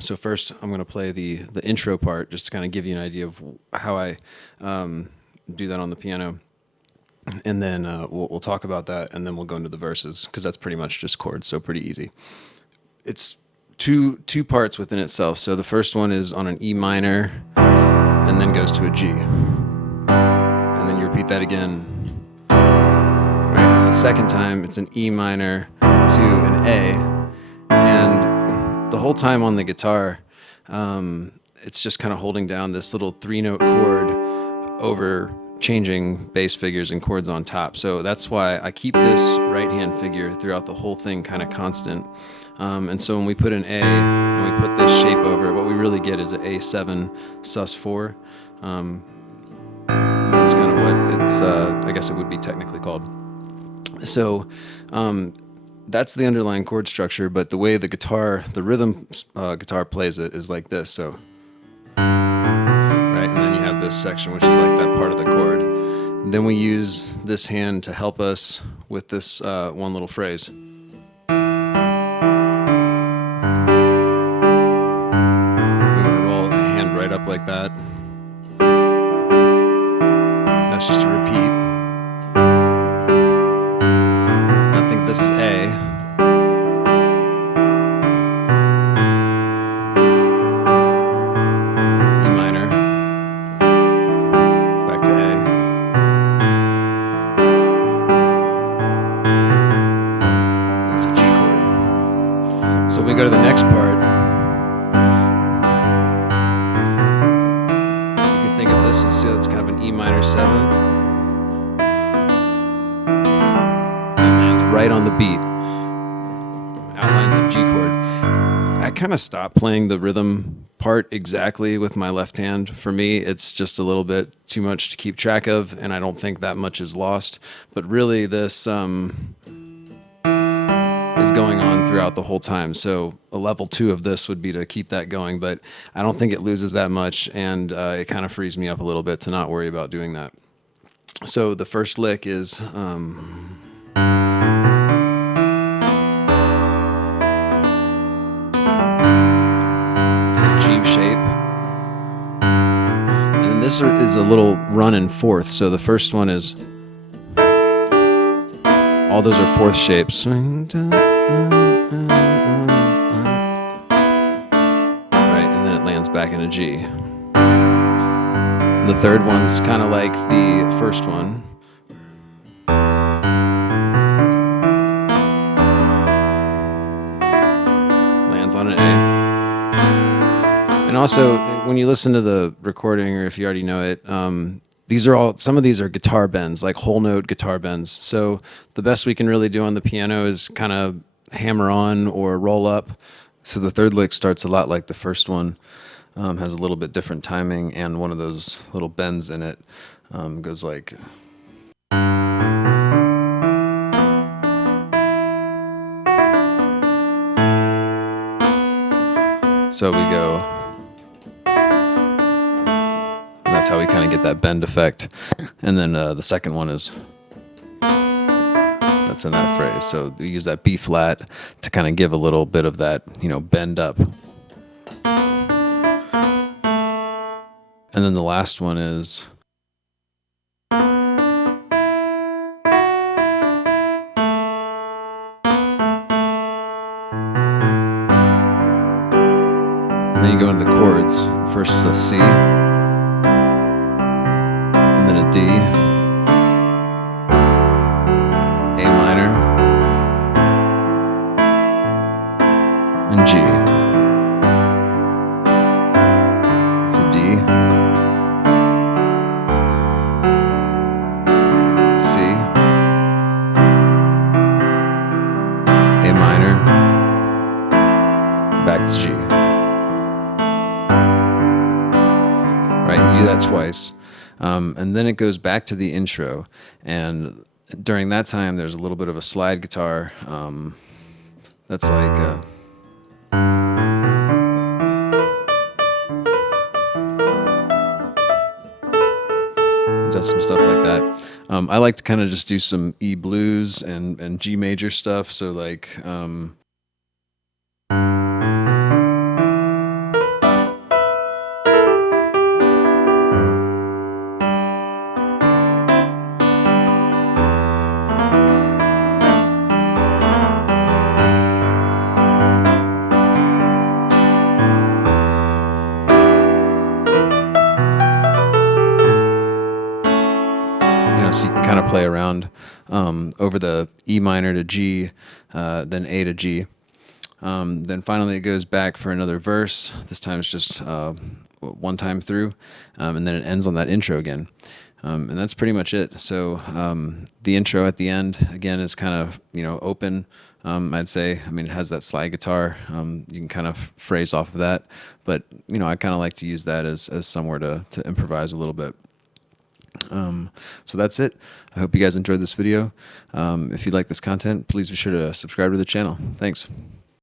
So first, I'm going to play the intro part just to kind of give you an idea of how I do that on the piano, and then we'll talk about that, and then we'll go into the verses because that's pretty much just chords, so pretty easy. It's two parts within itself. So the first one is on an E minor, and then goes to a G, and then you repeat that again. Right, and the second time it's an E minor to an A, and the whole time on the guitar, it's just kind of holding down this little 3-note chord over changing bass figures and chords on top. So that's why I keep this right hand figure throughout the whole thing kind of constant. And so when we put an A and we put this shape over it, what we really get is an A7 sus4. That's kind of what it's, I guess it would be technically called. So that's the underlying chord structure, but the way the rhythm guitar plays it is like this. So, right, and then you have this section, which is like that part of the chord. Then we use this hand to help us with this one little phrase. We want to roll the hand right up like that. That's just a repeat. I think this is A. So we go to the next part. You can think of this as it's kind of an E minor 7th. It lands right on the beat. Outlines a G chord. I kind of stopped playing the rhythm part exactly with my left hand. For me, it's just a little bit too much to keep track of, and I don't think that much is lost. But really, this is going on throughout the whole time. So a level 2 of this would be to keep that going, but I don't think it loses that much, and it kind of frees me up a little bit to not worry about doing that. So the first lick is G shape, and then this is a little run in fourths. So the first one is, all those are fourth shapes. Right, and then it lands back in a G. The third one's kind of like the first one. Lands on an A. And also, when you listen to the recording, or if you already know it, some of these are guitar bends, like whole note guitar bends. So the best we can really do on the piano is kind of hammer on or roll up. So the third lick starts a lot like the first one, has a little bit different timing, and one of those little bends in it goes like. So we go. That's how we kind of get that bend effect. And then the second one is, that's in that phrase. So we use that B flat to kind of give a little bit of that, bend up. And then the last one is, and then you go into the chords. First is a C. And then a D, A minor, and G. It's a D, C, A minor, back to G. Right, you do that twice. And then it goes back to the intro, and during that time there's a little bit of a slide guitar that's like does some stuff like that. I like to kind of just do some E blues and G major stuff, so like over the E minor to G, then A to G. Then finally it goes back for another verse. This time it's just one time through, and then it ends on that intro again. And that's pretty much it. So the intro at the end, again, is kind of, open, I'd say. I mean, it has that slide guitar. You can kind of phrase off of that. But, I kind of like to use that as somewhere to improvise a little bit. So that's it. I hope you guys enjoyed this video. If you like this content, please be sure to subscribe to the channel. Thanks.